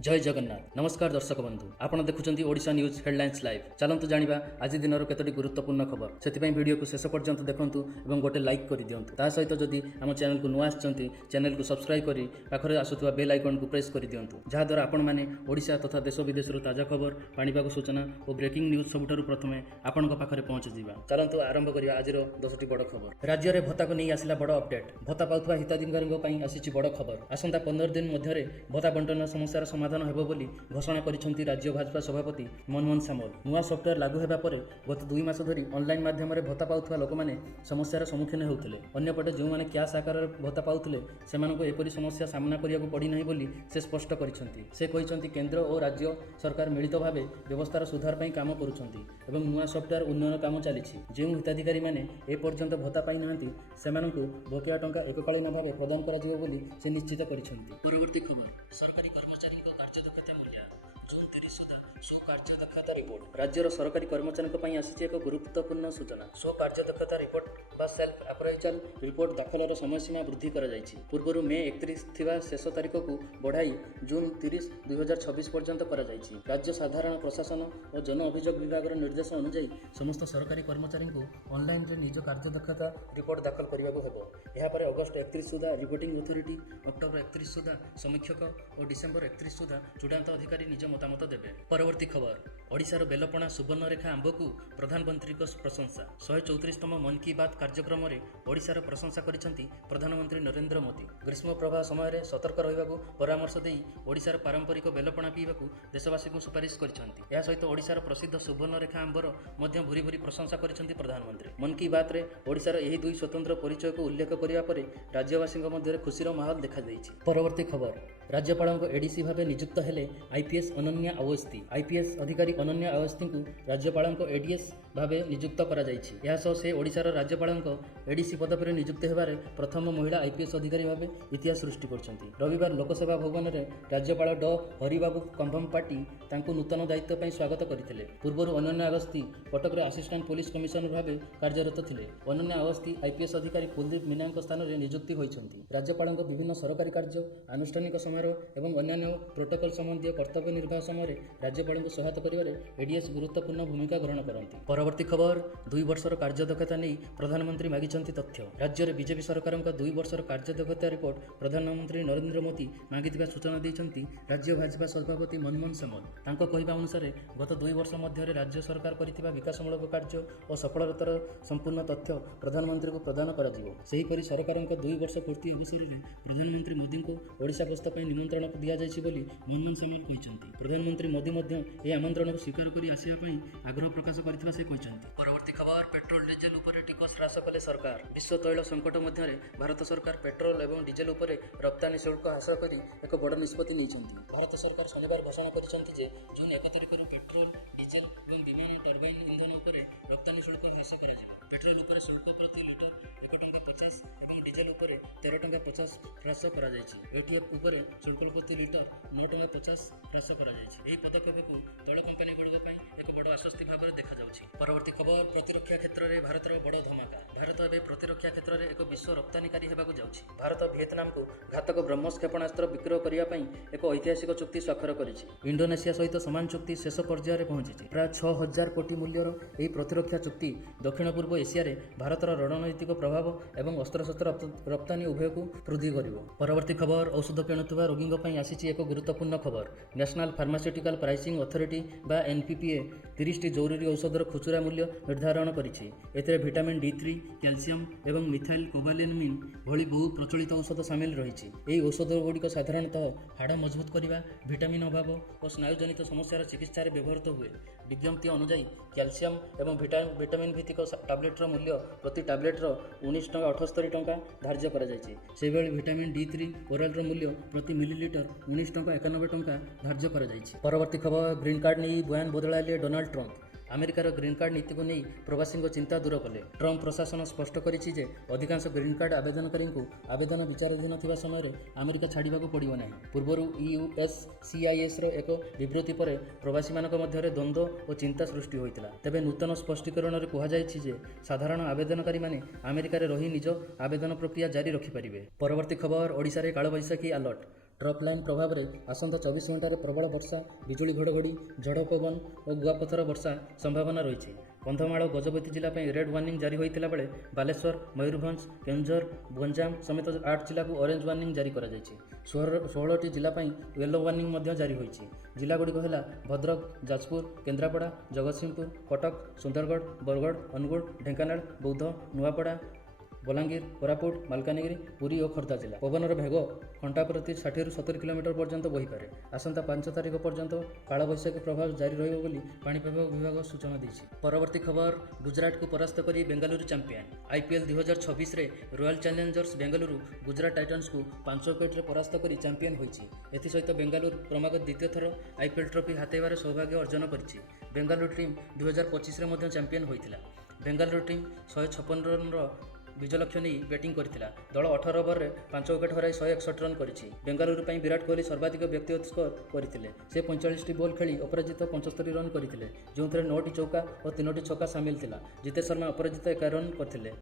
जय जगन्नाथ नमस्कार दर्शक बंधु आपण देखुंत ओडिशा न्यूज हेडलाइंस लाइव चलतु जानिबा आज दिन केतोटी गुरुत्वपूर्ण खबर से वीडियो को शेष पर्यंत देखूँ और गोटे लाइक कर दिंतु ता सहित जदि आम चैनल को नुआ आछंती चैनल को सब्सक्राइब करी पाखरे आसुवा बेल आइकन को प्रेस कर दिंतु जहाद्वारा आपण मैंने ओडिशा तथा देश विदेश ताजा खबर पाणीपाग सूचना और ब्रेकिंग न्यूज सबुठारु प्रथमे आपण पाखरे पहुंच जावा चलतु आरंभ करिया आज 10टी बड़ खबर राज्य में भत्ता को नहीं आसिला बड़ अपडेट भत्ता पाउथवा हिताधिकारी आसी बड़ खबर आसंता 15 दिन मध्य भत्ता बंटन समस्यार समाधान हेबो बोली घोषणा करिसेंती राज्य भाजपा सभापति मनमोहन सामल नुआ सॉफ्टवेयर लागू हेबा परे गत 2 मास धरी ऑनलाइन माध्यम रे भत्ता पाउथवा लोक माने समस्यार सम्मुखीन हेउथिले अन्यपटे जो माने कैश आकार भत्ता पाउथिले सेमानको एपरि समस्या सामना करियाको पड़ी नाही बोली से स्पष्ट करिसेंती से कहिसेंती केंद्र और राज्य सरकार मिलित भावे व्यवस्थार सुधार पई काम करूछंती एवं नुआ सॉफ्टवेयर उन्नयन काम चलीछि जे हिताधिकारी माने ए पर्यंत भत्ता पाई नांती सेमानको बकेया टंका एककालीन भावे प्रदान करा जिवो बोली से निश्चित करिसेंती। परवर्ती खबर सरकारी कर्मचारी कार्य दक्षता मूल्य जून 30 सुधा सो कार्य दक्षता रिपोर्ट राज्यर सरकारी कर्मचारी आसी एक गुरुत्वपूर्ण सूचना सो कार्य दक्षता रिपोर्ट बा सेल्फ अप्राइजल रिपोर्ट दाखलर समयसीमा वृद्धि पूर्व मे 31 थिबा शेष तारीख को बढ़ाई जून 30 2026 पर्यंत राज्य साधारण प्रशासन और जन अभियोग विभाग निर्देश अनुଯାयी समस्त सरकारी कर्मचारी को ऑनलाइन रे निज कार्य दक्षता रिपोर्ट दाखल करने को यापर अगस्ट 31 सुधा रिपोर्टिंग अथॉरिटी अक्टोबर 31 सुधा समीक्षक और डिसेम्बर 31 सुधा चूड़ांत अधिकारी निज मतामत देवे। परवर्ती खबर ओडिशार बेलपणा सुवर्णरेखा आंब को प्रधानमंत्री प्रशंसा 134तम मन की बात कार्यक्रम में ओडिशार प्रशंसा करिसेंती प्रधानमंत्री नरेंद्र मोदी ग्रीष्म प्रवाह समय सतर्क रहिबाकू परामर्श देई ओडिशार पारंपरिक बेलपणा पीबाकू देशवासी को सुपारिश करिसेंती। या सहित ओडिशार प्रसिद्ध सुवर्णरेखा आंबर मध्य भूरी भूरी प्रशंसा करिसेंती प्रधानमंत्री। मन की बात रे ओडिशार एही दुई स्वतंत्र परिचय को उल्लेख करिया परे राज्यवासी मध्य खुशीर माहौल देखा जाइछि। परवर्ती खबर राज्यपाल एडीसी भाव नियुक्त हेले आईपीएस अनन्या अवस्थी आईपीएस अधिकारी अनन्या अवस्थी को राज्यपाल एडीएस भाव नियुक्त करा जाइछि। या सह से ओडिशार राज्यपाल एडीसी पदवी नियुक्त हेबारे प्रथम महिला आईपीएस अधिकारी भाव इतिहास सृष्टि करछंती। रविवार लोकसभा भवन में राज्यपाल डॉ हरिबाबू कंभमपाटी तांको नूतन दायित्व पर स्वागत करथिले। पूर्व Ananya Awasthi Cuttack assistant police commissioner भाव कार्यरत थिले। अनन्या अवस्थी आईपीएस अधिकारी कुलदीप मीना स्थान में नियुक्ति होइछंती। राज्यपाल विभिन्न सरकारी कार्य आनुष्ठानिक समारोह एवं अन्य प्रोटोकॉल संबंधी कर्तव्य निर्वाह समय राज्यपाल को सहायता करिवारे एडीएस गुरुत्वपूर्ण भूमिका ग्रहण करती। परवर्ती खबर 2 वर्षर कार्यदक्षता नहीं प्रधानमंत्री मागिछंती तथ्य राज्य में बीजेपी सरकार 2 वर्षर कार्यदक्षता रिपोर्ट प्रधानमंत्री नरेंद्र मोदी मागिथिबा सूचना दैछंती राज्य भाजपा सभापति मनमोहन सामल। तांको कहिबा अनुसार गत 2 वर्ष मध्य राज्य सरकार करिथिबा विकासमूलक कार्य और सफलतार संपूर्ण तथ्य प्रधानमंत्री को प्रदान करा जिवो। सेही परि सरकार 2 वर्ष पूर्ति अवसर में प्रधानमंत्री मोदी को ओडिशा गस्त पर निमंत्रण दिया जाइछि बोली मनमोहन सामल कहिसंती। प्रधानमंत्री मोदी मध्य ए आमंत्रण को स्वीकार करि आसिया पई आग्रह प्रकाश करथिबा से कहिसंती। परवर्ती खबर पेट्रोल डीजेल उपरे टिकस ह्रास कले सरकार विश्व तैल संकट मध्य भारत सरकार पेट्रोल एवं डीजेल उपरे रप्तानी शुल्क ह्रास करी एक बड़ निष्पत्ति नेइछंती। भारत सरकार शनिवार घोषणा करिसंती जे जून 1 तारिख पेट्रोल डीजेल एवं विमान टर्बाइन इंधन उपरे रप्तानी शुल्क ह्रास कराଯିବ। पेट्रोल उपरे शुल्क प्रति लिटर 1.50 टଙ୍କା एवं डीजेल उपरे 13.50 टଙ୍କା ह्रास कराଯାଇଛି। एटीएफ उपरे शुल्क प्रति लिटर 9.50 टଙ୍କା ह्रास कराଯାଇଛି। ଏହି ପଦକ୍ଷେପକୁ ତୈଳ कंपनी गुड़िक एक बड़ आश्वस्ति भाव में देखा जाउछि। परवर्ती खबर प्रतिरक्षा क्षेत्र में भारतर बड़ धमाका भारत एवं प्रतिरक्षा क्षेत्र में एक विश्व रप्तानीकारी होगाकू जाउछि। भारत वियतनाम को घातक ब्रह्मोस क्षेपणास्त्र विक्रय करने एक ऐतिहासिक चुक्ति स्वाक्षर करिछि। इंडोनेशिया सहित समान चुक्ति शेष पर्यायर पहुंची प्राय 6000 कोटी मूल्यर यह प्रतिरक्षा चुक्ति दक्षिण पूर्व एशिया रे भारतर रणनैतिक प्रभाव एवं अस्त्रशस्त्र रप्तानी उभय को वृद्धि करिवो। परवर्ती खबर औषध किणुवा रोगी आसी एक गुरुत्वपूर्ण खबर नेशनल फार्मास्यूटिकल प्राइसिंग अथॉरिटी बा एनपीपीए 30 जरूरी औषधर खुचुरा मूल्य निर्धारण करिछि। एते विटामिन D3 कैल्शियम एवं मिथाइल कोबालेमिन भली बहु प्रचलित औषध सामिल रही। यह औषध गुड़िक साधारणतः हाड़ मजबूत करने विटामिन अभाव और स्नायुजनित समस्यार चिकित्सा व्यवहृत हुए। विज्ञप्ति अनुଯାयी कैल्शियम एवं विटामिन भित्तिक टैबलेट्र मूल्य प्रति टैबलेट्र 19.78 टଙ୍କା धार्य कराଯାଇଛି। सेभଳି विटामिन D3 ओरालर मूल्य प्रति मिलीलिटर 19.91 टଙ୍କା धार्य कराଯାଇଛି। परवर्ती खबर ग्रीन कार्ड नहीं बयान बदलाइले डोनाल्ड ट्रम्प अमेरिकार ग्रीन कार्ड नीति को नहीं प्रवासी चिंता दूर कले। ट्रम्प प्रशासन स्पष्ट करिछि जे अधिकांश ग्रीन कार्ड आवेदनकारी आवेदन विचाराधीन थिबा समय अमेरिका छाड़िबा पड़िबो नाही। पूर्व यूएससीआईएस एक विवृत्ति पर प्रवासी मानक मध्य द्वंद्व और चिंता सृष्टि होइतिला। तेबे नूतन स्पष्टीकरण में कहुଯାଇଛି जे साधारण आवेदनकारी माने अमेरिका रही निज आवेदन प्रक्रिया जारी रखिपारिबे। परवर्ती खबर ओडिशा रे कालबैशाखी अलर्ट ट्रफ लाइन प्रभाव में आसंता 24 घंटे प्रबल वर्षा बिजुली घड़घड़ी झड़ पवन और गुआपथर वर्षा संभावना रही। कंधमाल गजपति जिला रेड वार्निंग जारी होता बेले बालेश्वर मयूरभंज केन्दुझर गंजाम समेत 8 जिला को ऑरेंज वार्निंग जारी कर 16टी जिला येलो वार्निंग जारी होती। जिलागुड़िक है भद्रक जाजपुर केन्द्रापड़ा जगतसिंहपुर कटक सुंदरगढ़ बरगढ़ अनुगुल ढेंकानाल बौद्ध नुआपड़ा बलांगीर कोरापुट मालकानगिरी पुरी और खोर्धा जिला। पवनर वेग घंटा प्रति 60 ରୁ 70 किलोमीटर पर्यंत बहीपे। आसंता 5 तारिख पर्यंत कालबैशाखी प्रभाव जारी रहिब विभाग सूचना देछि। परवर्ती खबर गुजरात को परास्त कर बेंगालुरु चैंपियन। आईपीएल 2026 रे royal Challengers Bengaluru Gujarat titans को 5 विकेट परास्त कर चैंपियन होइछि। एथिसहित बेंगालुरु क्रमागत द्वितीय थर आईपीएल ट्रॉफी हातेबार सौभाग्य अर्जन करिछि। बेंगालुरु टीम 2025 रे चैंपियन होइथिला। बेंगालुरु टीम 156 रन विजय लक्ष्य नहीं बैटिंग करथिला। दल 18 ओवर में 5 विकेट हराई 161 रन करिछि। बेंगालुरु ପାଇଁ विराट कोहली सर्वाधिक व्यक्तिगत स्कोर करथिले। से 45टी बॉल खेली अपराजित 75 रन करथिले, जो 9टी चौका और 3टी छक्का सामिल थिला। जितेश शर्मा अपराजित 1 रन करथिले।